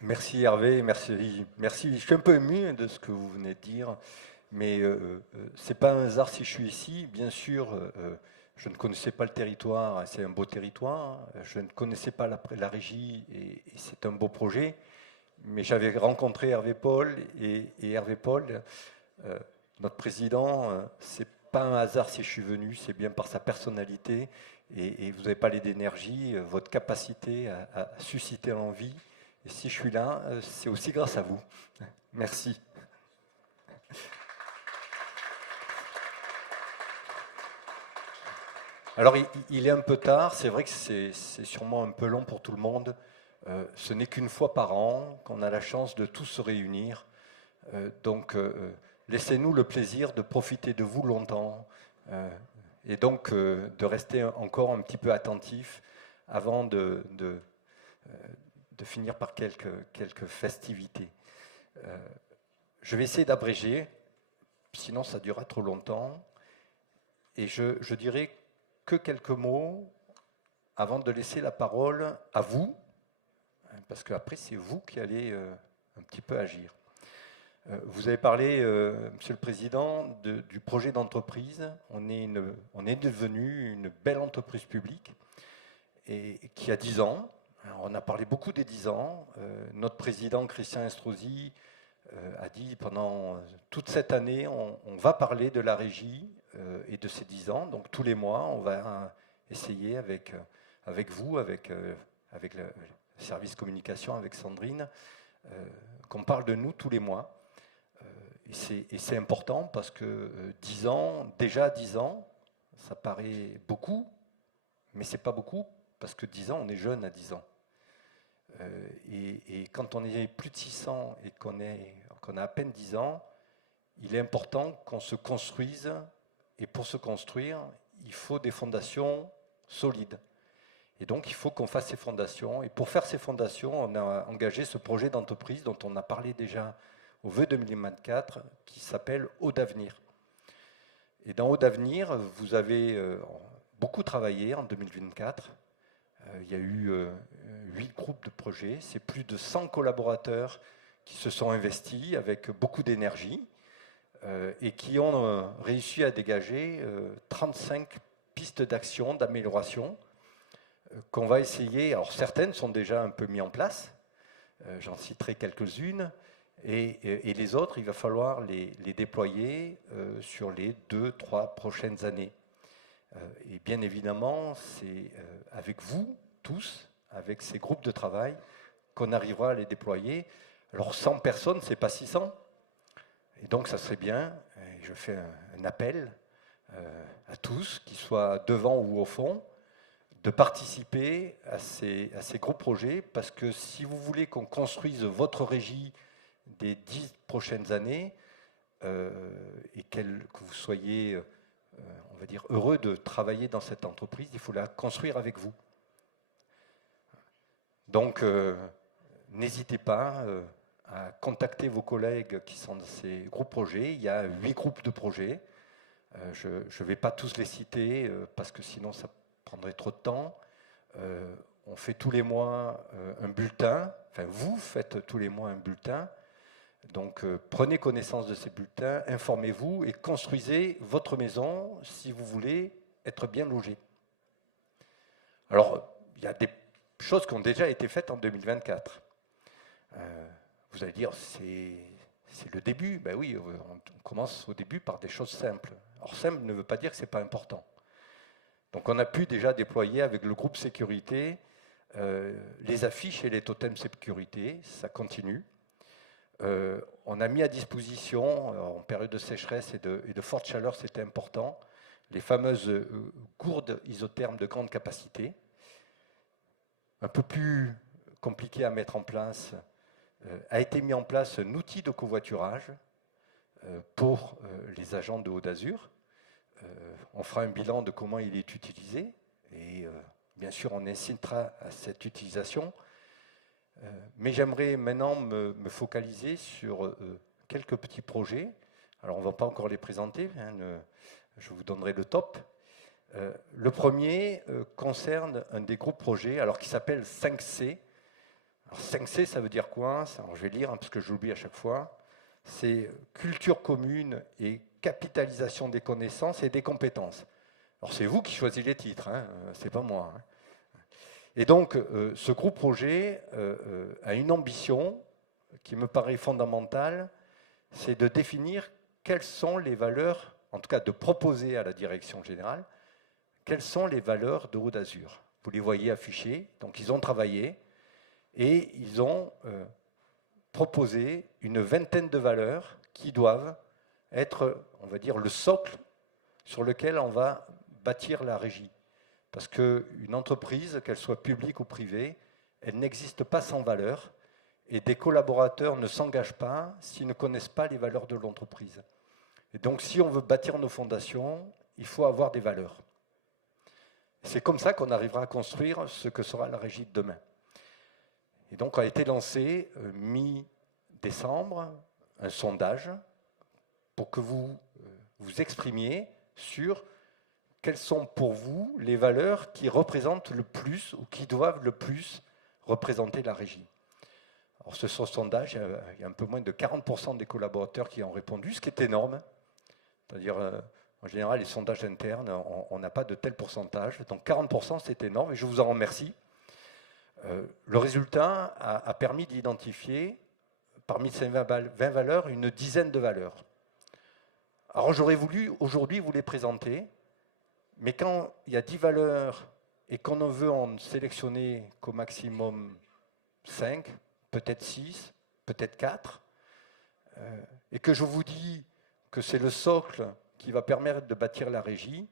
Merci Hervé, merci, merci. Je suis un peu ému de ce que vous venez de dire, mais c'est pas un hasard si je suis ici. Bien sûr, je ne connaissais pas le territoire, c'est un beau territoire. Je ne connaissais pas la régie et c'est un beau projet. Mais j'avais rencontré Hervé Paul et Hervé Paul, euh, notre président, c'est pas un hasard si je suis venu, c'est bien par sa personnalité et vous avez parlé d'énergie, votre capacité à susciter l'envie. Et si je suis là, c'est aussi grâce à vous. Merci. Alors, il est un peu tard, c'est vrai que c'est sûrement un peu long pour tout le monde. Ce n'est qu'une fois par an qu'on a la chance de tous se réunir. Donc, laissez-nous le plaisir de profiter de vous longtemps et donc de rester encore un petit peu attentif avant de finir par quelques festivités. Je vais essayer d'abréger, sinon ça durera trop longtemps. Et je dirais que quelques mots avant de laisser la parole à vous, parce qu'après c'est vous qui allez un petit peu agir. Vous avez parlé, Monsieur le Président, du projet d'entreprise. On est devenu une belle entreprise publique et qui a 10 ans. Alors, on a parlé beaucoup des 10 ans. Notre président, Christian Estrosi, a dit pendant toute cette année, on va parler de la régie et de ces 10 ans. Donc tous les mois, on va essayer avec vous, avec le service communication, avec Sandrine, qu'on parle de nous tous les mois. Et c'est important parce que 10 ans, déjà 10 ans, ça paraît beaucoup, mais c'est pas beaucoup parce que 10 ans, on est jeune à 10 ans. Et quand on est plus de 600 et qu'on a à peine 10 ans, il est important qu'on se construise. Et pour se construire, il faut des fondations solides. Et donc, il faut qu'on fasse ces fondations. Et pour faire ces fondations, on a engagé ce projet d'entreprise dont on a parlé déjà au vœu 2024, qui s'appelle Eau d'avenir. Et dans Eau d'avenir, vous avez beaucoup travaillé en 2024. Il y a eu 8 groupes de projets. C'est plus de 100 collaborateurs qui se sont investis avec beaucoup d'énergie et qui ont réussi à dégager 35 pistes d'action, d'amélioration qu'on va essayer. Alors certaines sont déjà un peu mises en place, j'en citerai quelques-unes, et les autres, il va falloir les déployer sur les 2-3 prochaines années. Et bien évidemment, c'est avec vous tous, avec ces groupes de travail, qu'on arrivera à les déployer. Alors 100 personnes, c'est pas 600. Et donc ça serait bien, et je fais un appel à tous, qu'ils soient devant ou au fond, de participer à ces gros projets, parce que si vous voulez qu'on construise votre régie des 10 prochaines années, et que vous soyez, on va dire, heureux de travailler dans cette entreprise, il faut la construire avec vous. Donc, n'hésitez pas à contacter vos collègues qui sont dans ces gros projets. Il y a 8 groupes de projets. Je ne vais pas tous les citer parce que sinon ça prendrait trop de temps. On fait tous les mois un bulletin. Enfin, vous faites tous les mois un bulletin. Donc, prenez connaissance de ces bulletins, informez-vous et construisez votre maison si vous voulez être bien logé. Alors, il y a des choses qui ont déjà été faites en 2024. Vous allez dire, c'est le début. Ben oui, on commence au début par des choses simples. Or, simple ne veut pas dire que ce n'est pas important. Donc, on a pu déjà déployer avec le groupe sécurité les affiches et les totems sécurité. Ça continue. On a mis à disposition, en période de sécheresse et de forte chaleur, c'était important, les fameuses gourdes isothermes de grande capacité. Un peu plus compliqué à mettre en place, a été mis en place un outil de covoiturage pour les agents de Haut d'Azur. On fera un bilan de comment il est utilisé et bien sûr on incitera à cette utilisation. Mais j'aimerais maintenant me focaliser sur quelques petits projets. Alors on ne va pas encore les présenter, hein, je vous donnerai le top. Le premier concerne un des groupes projets alors, qui s'appelle 5C. Alors 5C, ça veut dire quoi? Alors, je vais lire, parce que je l'oublie à chaque fois. C'est culture commune et capitalisation des connaissances et des compétences. Alors c'est vous qui choisissez les titres, hein, c'est pas moi. Hein. Et donc, ce groupe projet a une ambition qui me paraît fondamentale, c'est de définir quelles sont les valeurs, en tout cas de proposer à la direction générale, quelles sont les valeurs de Haut d'Azur. Vous les voyez affichées, donc ils ont travaillé et ils ont proposé une vingtaine de valeurs qui doivent être, on va dire, le socle sur lequel on va bâtir la régie. Parce qu'une entreprise, qu'elle soit publique ou privée, elle n'existe pas sans valeurs et des collaborateurs ne s'engagent pas s'ils ne connaissent pas les valeurs de l'entreprise. Et donc, si on veut bâtir nos fondations, il faut avoir des valeurs. C'est comme ça qu'on arrivera à construire ce que sera la régie de demain. Et donc, a été lancé mi-décembre un sondage pour que vous vous exprimiez sur quelles sont pour vous les valeurs qui représentent le plus ou qui doivent le plus représenter la régie. Alors, ce sondage, il y a un peu moins de 40% des collaborateurs qui ont répondu, ce qui est énorme. C'est-à-dire, en général, les sondages internes, on n'a pas de tel pourcentage. Donc 40%, c'est énorme et je vous en remercie. Le résultat a permis d'identifier, parmi ces 20 valeurs, une dizaine de valeurs. Alors j'aurais voulu aujourd'hui vous les présenter, mais quand il y a 10 valeurs et qu'on en veut en sélectionner qu'au maximum 5, peut-être 6, peut-être 4, et que je vous dis que c'est le socle qui va permettre de bâtir la régie,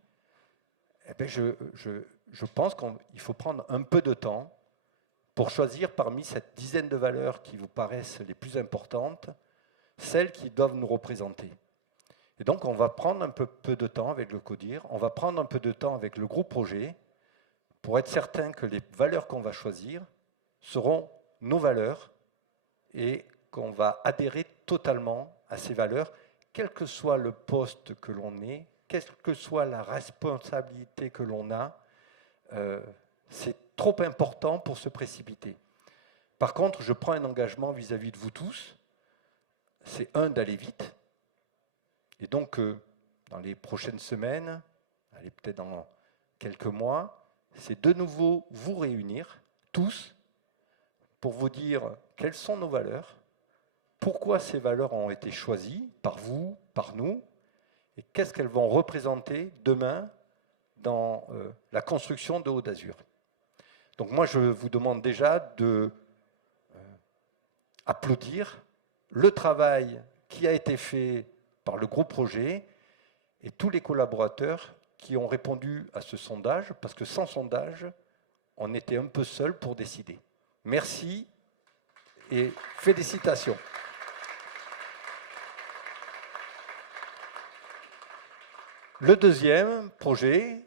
eh bien je pense qu'il faut prendre un peu de temps pour choisir parmi cette dizaine de valeurs qui vous paraissent les plus importantes, celles qui doivent nous représenter. Et donc on va prendre un peu de temps avec le CODIR, on va prendre un peu de temps avec le groupe projet pour être certain que les valeurs qu'on va choisir seront nos valeurs et qu'on va adhérer totalement à ces valeurs, quel que soit le poste que l'on ait, quelle que soit la responsabilité que l'on a, c'est trop important pour se précipiter. Par contre, je prends un engagement vis-à-vis de vous tous, c'est d'aller vite. Et donc, dans les prochaines semaines, allez, peut-être dans quelques mois, c'est de nouveau vous réunir, tous, pour vous dire quelles sont nos valeurs, pourquoi ces valeurs ont été choisies par vous, par nous, et qu'est-ce qu'elles vont représenter demain dans la construction de Haut d'Azur. Donc moi, je vous demande déjà de applaudir le travail qui a été fait par le groupe projet et tous les collaborateurs qui ont répondu à ce sondage, parce que sans sondage, on était un peu seul pour décider. Merci et félicitations. Le deuxième projet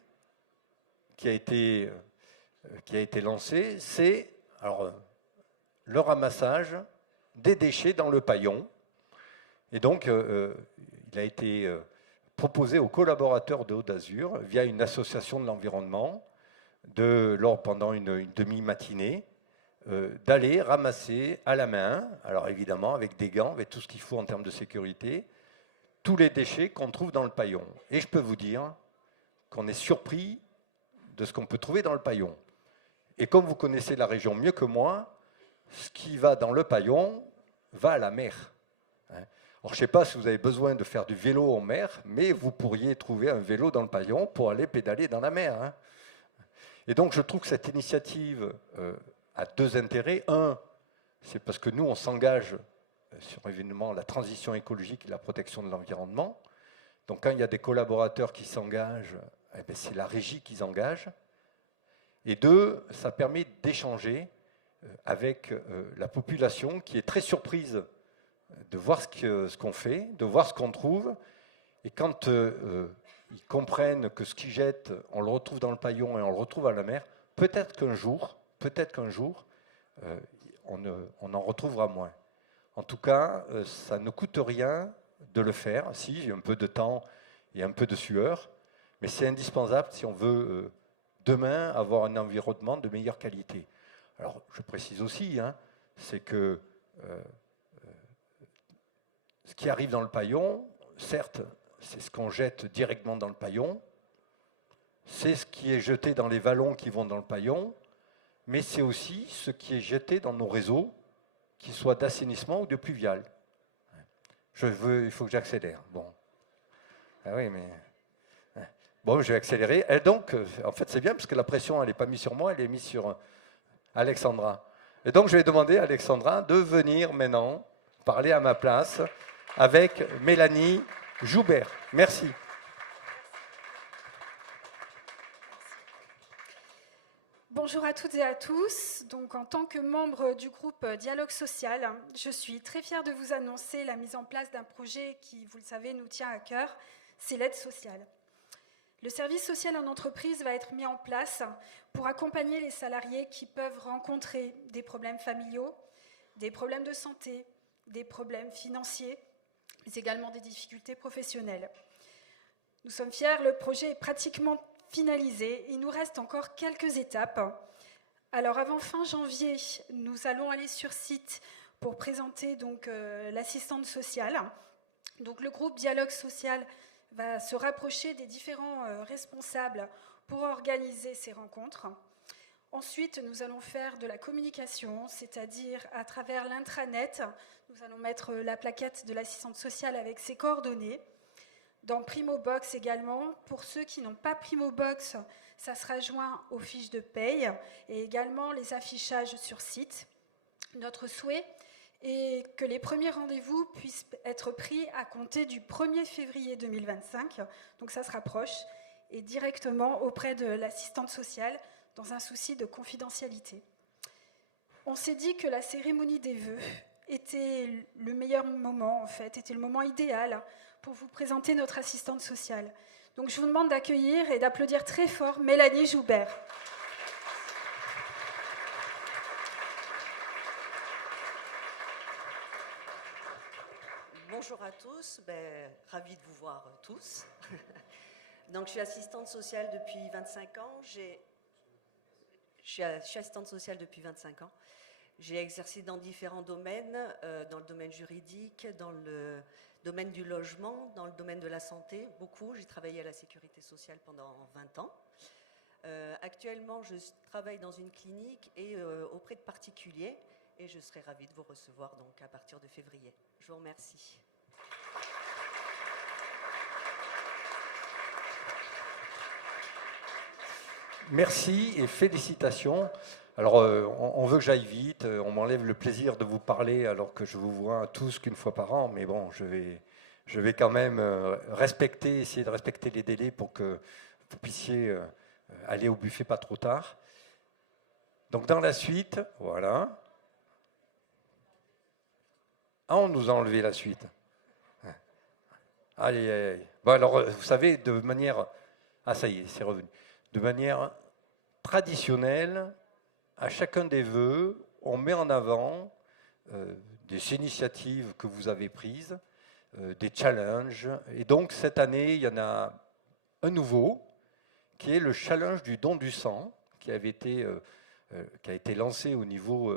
qui a été lancé, c'est le ramassage des déchets dans le paillon. Et donc, il a été proposé aux collaborateurs de Haut d'Azur, via une association de l'environnement, pendant une demi-matinée, d'aller ramasser à la main, alors évidemment avec des gants, avec tout ce qu'il faut en termes de sécurité, tous les déchets qu'on trouve dans le paillon. Et je peux vous dire qu'on est surpris de ce qu'on peut trouver dans le paillon. Et comme vous connaissez la région mieux que moi, ce qui va dans le paillon va à la mer. Alors, je ne sais pas si vous avez besoin de faire du vélo en mer, mais vous pourriez trouver un vélo dans le paillon pour aller pédaler dans la mer. Et donc, je trouve que cette initiative a deux intérêts. Un, c'est parce que nous, on s'engage sur évidemment la transition écologique et la protection de l'environnement. Donc, quand il y a des collaborateurs qui s'engagent, eh bien, c'est la régie qui s'engage. Et deux, ça permet d'échanger avec la population qui est très surprise de voir ce qu'on fait, de voir ce qu'on trouve. Et quand ils comprennent que ce qu'ils jettent, on le retrouve dans le paillon et on le retrouve à la mer, peut-être qu'un jour, on en retrouvera moins. En tout cas, ça ne coûte rien de le faire. Si, j'ai un peu de temps et un peu de sueur, mais c'est indispensable si on veut demain avoir un environnement de meilleure qualité. Alors, je précise aussi, c'est que ce qui arrive dans le paillon, certes, c'est ce qu'on jette directement dans le paillon, c'est ce qui est jeté dans les vallons qui vont dans le paillon, mais c'est aussi ce qui est jeté dans nos réseaux, qu'ils soient d'assainissement ou de pluvial. Il faut que j'accélère. Bon. Ah oui, mais... Bon, je vais accélérer. Et donc, en fait, c'est bien parce que la pression, elle n'est pas mise sur moi, elle est mise sur Alexandra. Et donc, je vais demander à Alexandra de venir maintenant parler à ma place avec Mélanie Joubert. Merci. Bonjour à toutes et à tous. Donc, en tant que membre du groupe Dialogue Social, je suis très fière de vous annoncer la mise en place d'un projet qui, vous le savez, nous tient à cœur, c'est l'aide sociale. Le service social en entreprise va être mis en place pour accompagner les salariés qui peuvent rencontrer des problèmes familiaux, des problèmes de santé, des problèmes financiers, mais également des difficultés professionnelles. Nous sommes fiers, le projet est pratiquement finalisé. Il nous reste encore quelques étapes. Alors avant fin janvier, nous allons aller sur site pour présenter donc l'assistante sociale. Donc le groupe Dialogue Social va se rapprocher des différents responsables pour organiser ces rencontres. Ensuite, nous allons faire de la communication, c'est-à-dire à travers l'intranet. Nous allons mettre la plaquette de l'assistante sociale avec ses coordonnées. Dans PrimoBox également, pour ceux qui n'ont pas PrimoBox, ça sera joint aux fiches de paye et également les affichages sur site. Notre souhait est que les premiers rendez-vous puissent être pris à compter du 1er février 2025, donc ça se rapproche, et directement auprès de l'assistante sociale dans un souci de confidentialité. On s'est dit que la cérémonie des vœux était le meilleur moment, en fait, était le moment idéal pour vous présenter notre assistante sociale. Donc je vous demande d'accueillir et d'applaudir très fort Mélanie Joubert. Bonjour à tous, ravie de vous voir tous. Donc, je suis assistante sociale depuis 25 ans. Je suis assistante sociale depuis 25 ans. J'ai exercé dans différents domaines, dans le domaine juridique, dans le domaine du logement, dans le domaine de la santé, beaucoup. J'ai travaillé à la sécurité sociale pendant 20 ans. Actuellement, je travaille dans une clinique et auprès de particuliers. Et je serai ravie de vous recevoir donc à partir de février. Je vous remercie. Merci et félicitations. Alors, on veut que j'aille vite, on m'enlève le plaisir de vous parler alors que je vous vois tous qu'une fois par an, mais bon, je vais quand même essayer de respecter les délais pour que vous puissiez aller au buffet pas trop tard. Donc, dans la suite, voilà. Ah, on nous a enlevé la suite. Allez, allez. Bon, alors, vous savez, de manière... Ah, ça y est, c'est revenu. De manière traditionnelle, à chacun des vœux, on met en avant des initiatives que vous avez prises, des challenges. Et donc, cette année, il y en a un nouveau, qui est le challenge du don du sang, qui a été lancé au niveau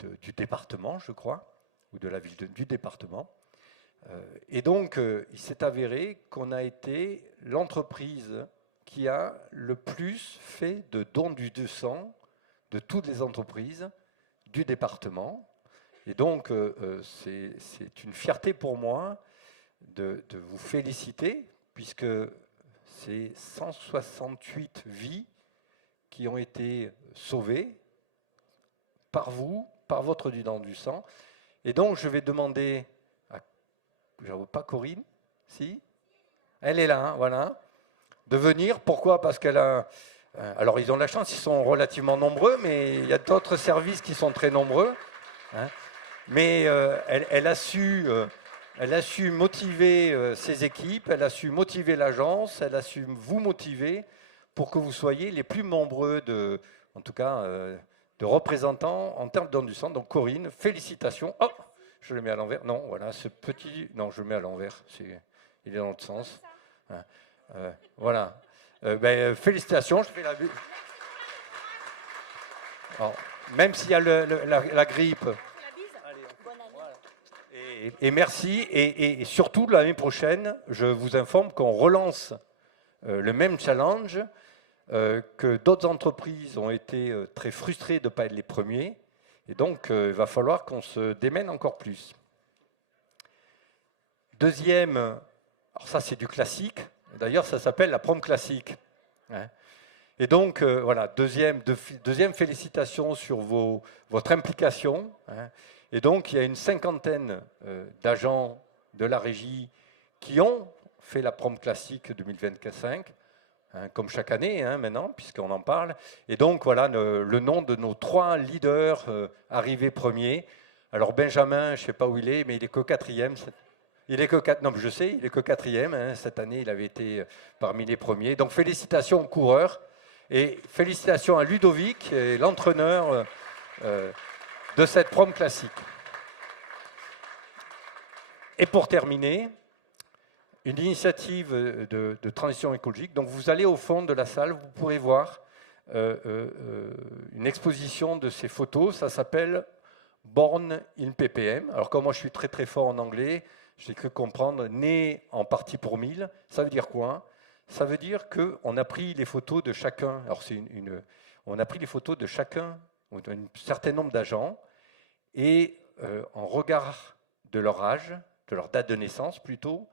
du département, je crois, ou de la ville du département. Et donc, il s'est avéré qu'on a été l'entreprise qui a le plus fait de dons du sang de toutes les entreprises du département. Et donc, c'est une fierté pour moi de vous féliciter, puisque c'est 168 vies qui ont été sauvées par vous, par votre don du sang. Et donc, je vais demander à... Je ne vois pas Corinne, si ? Elle est là, hein, voilà. De venir. Pourquoi ? Parce qu'elle a... Alors, ils ont de la chance, ils sont relativement nombreux, mais il y a d'autres services qui sont très nombreux. Hein. Mais elle a su motiver ses équipes, elle a su motiver l'agence, elle a su vous motiver pour que vous soyez les plus nombreux, en tout cas, de représentants en termes de don du sang. Donc, Corinne, félicitations. Oh, je le mets à l'envers. Non, voilà, ce petit... Non, je le mets à l'envers. Il est dans l'autre sens. Hein. Voilà. Félicitations. Je fais la... Alors, même s'il y a la grippe. La bise. Allez, Bonne année. Voilà. Et merci. Et surtout, l'année prochaine, je vous informe qu'on relance le même challenge, que d'autres entreprises ont été très frustrées de ne pas être les premiers. Et donc, il va falloir qu'on se démène encore plus. Deuxième, alors ça c'est du classique. D'ailleurs, ça s'appelle la prom classique. Et donc, voilà, deuxième félicitations sur votre implication. Et donc, il y a une cinquantaine d'agents de la régie qui ont fait la prom classique 2025, comme chaque année maintenant, puisqu'on en parle. Et donc, voilà le nom de nos 3 leaders arrivés premiers. Alors, Benjamin, je ne sais pas où il est, mais il est que 4e. Il est que 4, non, je sais, il est que 4e. Cette année, il avait été parmi les premiers. Donc, félicitations aux coureurs. Et félicitations à Ludovic, l'entraîneur de cette prom classique. Et pour terminer, une initiative de transition écologique. Donc vous allez au fond de la salle, vous pourrez voir une exposition de ces photos. Ça s'appelle Born in ppm. Alors comme moi je suis très très fort en anglais, j'ai cru comprendre né en partie pour 1000. Ça veut dire quoi? Ça veut dire qu'on a pris les photos de chacun. Alors on a pris les photos de chacun, d'un certain nombre d'agents, et en regard de leur âge, de leur date de naissance plutôt,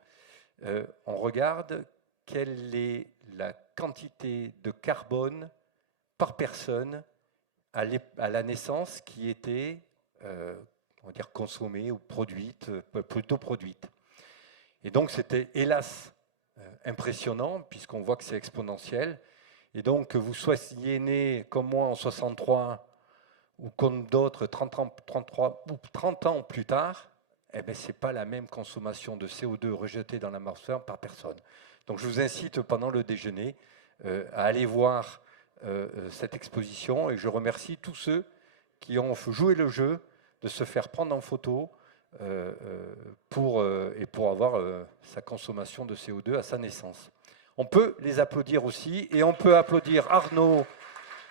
on regarde quelle est la quantité de carbone par personne à la naissance qui était, on va dire, consommée ou produite, plutôt produite. Et donc c'était hélas impressionnant, puisqu'on voit que c'est exponentiel. Et donc que vous soyez né comme moi en 63 ou comme d'autres 30 ans plus tard, eh bien, ce n'est pas la même consommation de CO2 rejetée dans l'atmosphère par personne. Donc je vous incite pendant le déjeuner à aller voir cette exposition, et je remercie tous ceux qui ont joué le jeu de se faire prendre en photo pour avoir sa consommation de CO2 à sa naissance. On peut les applaudir aussi, et on peut applaudir Arnaud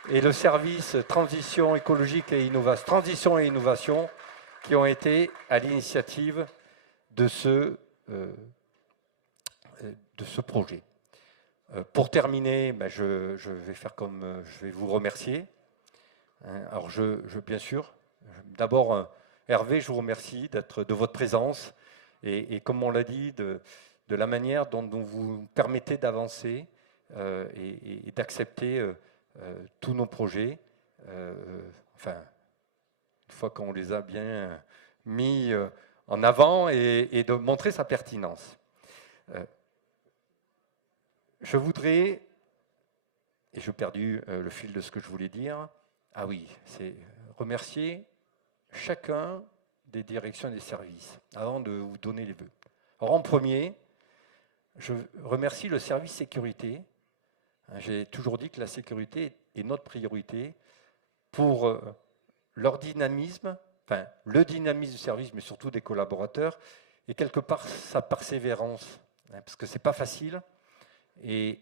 et le service Transition écologique et innovation, Transition et Innovation, qui ont été à l'initiative de ce projet. Pour terminer, ben je vais faire comme je vais vous remercier. Alors bien sûr, d'abord Hervé, je vous remercie de votre présence et comme on l'a dit, de la manière dont vous permettez d'avancer et d'accepter tous nos projets. Enfin, une fois qu'on les a bien mis en avant et de montrer sa pertinence. Je voudrais, et j'ai perdu le fil de ce que je voulais dire, ah oui, c'est remercier chacun des directions et des services avant de vous donner les vœux. Alors en premier, je remercie le service sécurité. J'ai toujours dit que la sécurité est notre priorité pour leur dynamisme, enfin le dynamisme du service, mais surtout des collaborateurs, et quelque part sa persévérance, parce que c'est pas facile, et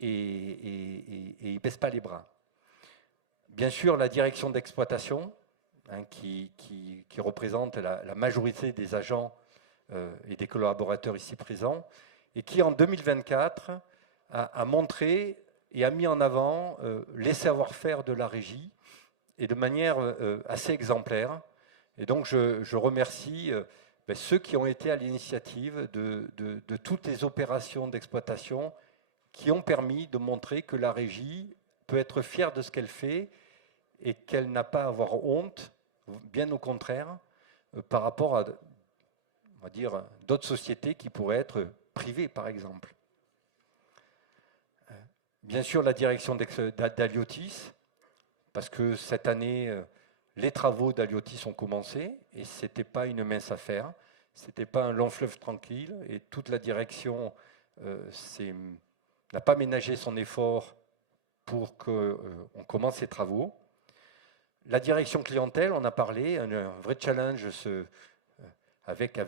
ils ne baissent pas les bras. Bien sûr, la direction d'exploitation, qui représente la majorité des agents et des collaborateurs ici présents, et qui en 2024 a montré et a mis en avant les savoir-faire de la régie, et de manière assez exemplaire. Et donc je remercie ceux qui ont été à l'initiative de toutes les opérations d'exploitation qui ont permis de montrer que la régie peut être fière de ce qu'elle fait et qu'elle n'a pas à avoir honte, bien au contraire, par rapport à, on va dire, d'autres sociétés qui pourraient être privées, par exemple. Bien sûr, la direction d'Aliotis, parce que cette année, les travaux d'Aliotis ont commencé, et ce n'était pas une mince affaire, ce n'était pas un long fleuve tranquille, et toute la direction n'a pas ménagé son effort pour qu'on commence ces travaux. La direction clientèle, on a parlé, un vrai challenge avec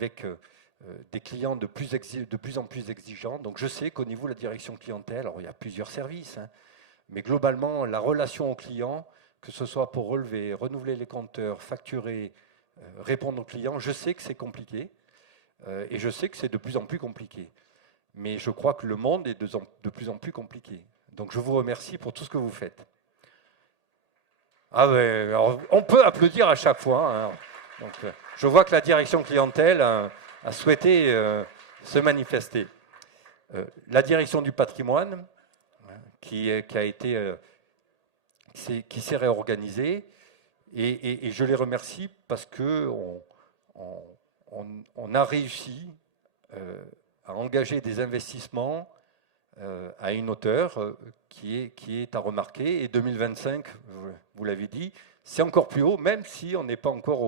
des clients de plus en plus exigeants. Donc je sais qu'au niveau de la direction clientèle, alors il y a plusieurs services, mais globalement, la relation au client que ce soit pour relever, renouveler les compteurs, facturer, répondre aux clients, je sais que c'est compliqué et je sais que c'est de plus en plus compliqué. Mais je crois que le monde est de plus en plus compliqué. Donc je vous remercie pour tout ce que vous faites. Ah ouais, alors on peut applaudir à chaque fois. Hein. Donc, je vois que la direction clientèle a souhaité se manifester. La direction du patrimoine, qui s'est réorganisée, et je les remercie parce qu'on a réussi à engager des investissements à une hauteur qui est à remarquer. Et 2025, vous l'avez dit, c'est encore plus haut, même si on n'est pas encore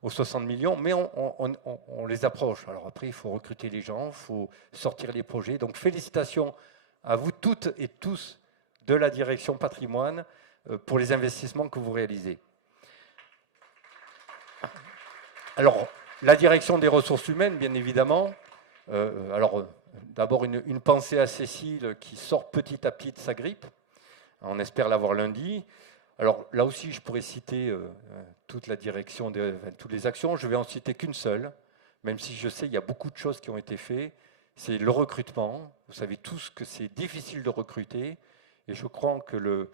aux 60 millions, mais on les approche. Alors après, il faut recruter les gens, il faut sortir les projets. Donc félicitations à vous toutes et tous de la direction patrimoine pour les investissements que vous réalisez. Alors, la direction des ressources humaines, bien évidemment. D'abord, une pensée à Cécile qui sort petit à petit de sa grippe. On espère l'avoir lundi. Alors là aussi, je pourrais citer toute la direction, toutes les actions. Je vais en citer qu'une seule, même si je sais qu'il y a beaucoup de choses qui ont été faites. C'est le recrutement. Vous savez tous que c'est difficile de recruter. Et je crois que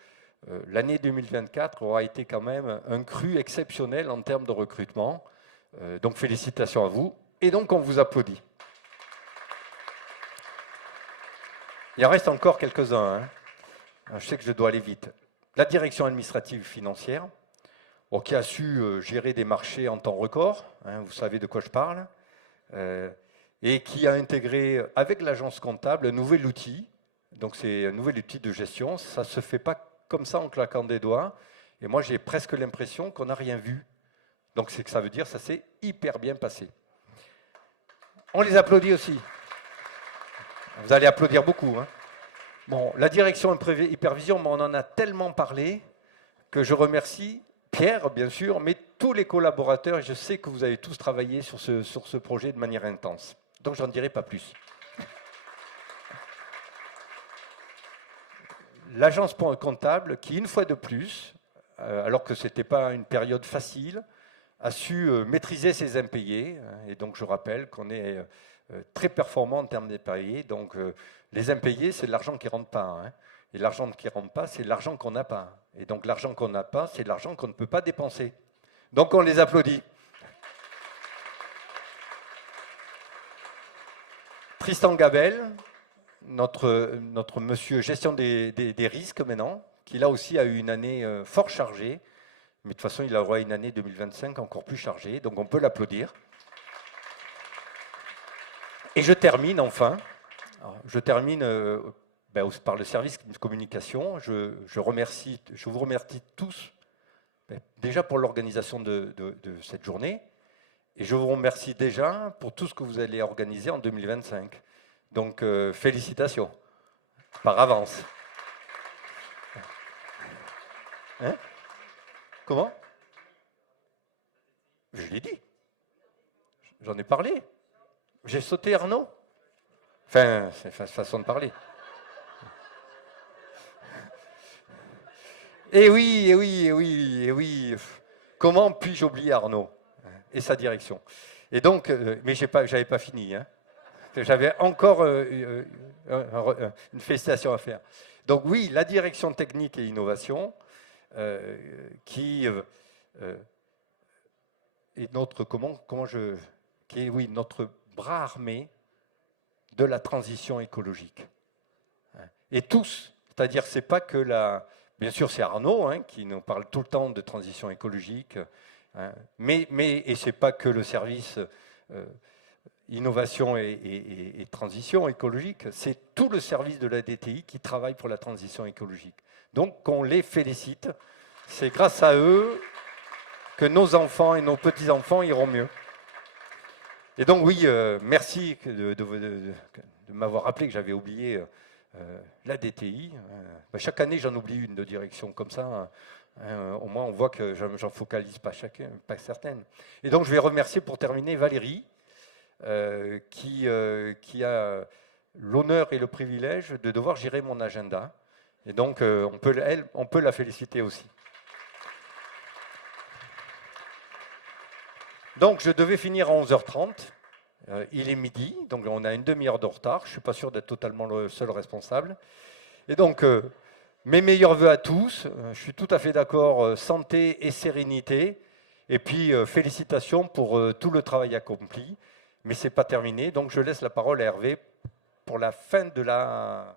l'année 2024 aura été quand même un cru exceptionnel en termes de recrutement. Donc félicitations à vous. Et donc on vous applaudit. Il en reste encore quelques-uns. Hein. Je sais que je dois aller vite. La direction administrative financière, qui a su gérer des marchés en temps record, hein, vous savez de quoi je parle, et qui a intégré avec l'agence comptable un nouvel outil. Donc c'est un nouvel outil de gestion. Ça ne se fait pas comme ça en claquant des doigts. Et moi, j'ai presque l'impression qu'on n'a rien vu. Donc c'est que ça veut dire que ça s'est hyper bien passé. On les applaudit aussi. Vous allez applaudir beaucoup. Hein. Bon, la direction hypervision, on en a tellement parlé que je remercie Pierre, bien sûr, mais tous les collaborateurs. Je sais que vous avez tous travaillé sur ce projet de manière intense. Donc, j'en dirai pas plus. L'agence comptable, qui, une fois de plus, alors que ce n'était pas une période facile, a su maîtriser ses impayés. Et donc, je rappelle qu'on est très performant en termes d'impayés. Donc, les impayés, c'est de l'argent qui ne rentre pas. Hein. Et l'argent qui ne rentre pas, c'est de l'argent qu'on n'a pas. Et donc, l'argent qu'on n'a pas, c'est de l'argent qu'on ne peut pas dépenser. Donc, on les applaudit. Tristan Gabel, notre monsieur gestion des risques maintenant, qui là aussi a eu une année fort chargée. Mais de toute façon, il aura une année 2025 encore plus chargée. Donc, on peut l'applaudir. Et je termine enfin. Par le service de communication. Je vous remercie tous, déjà pour l'organisation de cette journée, et je vous remercie déjà pour tout ce que vous allez organiser en 2025. Donc, félicitations, par avance. Hein? Comment? Je l'ai dit. J'en ai parlé. J'ai sauté Arnaud. Enfin, c'est une façon de parler. Eh oui. Comment puis-je oublier Arnaud et sa direction? Et donc, mais j'avais pas fini. Hein. J'avais encore une félicitation à faire. Donc oui, la direction technique et innovation, qui est notre notre bras armé de la transition écologique. Et tous, c'est-à-dire c'est pas que bien sûr c'est Arnaud qui nous parle tout le temps de transition écologique, et c'est pas que le service innovation et transition écologique, c'est tout le service de la DTI qui travaille pour la transition écologique. Donc on les félicite, c'est grâce à eux que nos enfants et nos petits-enfants iront mieux. Et donc oui, merci de m'avoir rappelé que j'avais oublié la DTI. Chaque année, j'en oublie une de direction comme ça. Au moins, on voit que j'en focalise pas certaines. Et donc, je vais remercier pour terminer Valérie, qui a l'honneur et le privilège de devoir gérer mon agenda. Et donc, on peut la féliciter aussi. Donc, je devais finir à 11h30. Il est midi, donc on a une demi-heure de retard. Je ne suis pas sûr d'être totalement le seul responsable. Et donc, mes meilleurs voeux à tous. Je suis tout à fait d'accord, santé et sérénité. Et puis, félicitations pour tout le travail accompli. Mais ce n'est pas terminé, donc je laisse la parole à Hervé pour la fin de la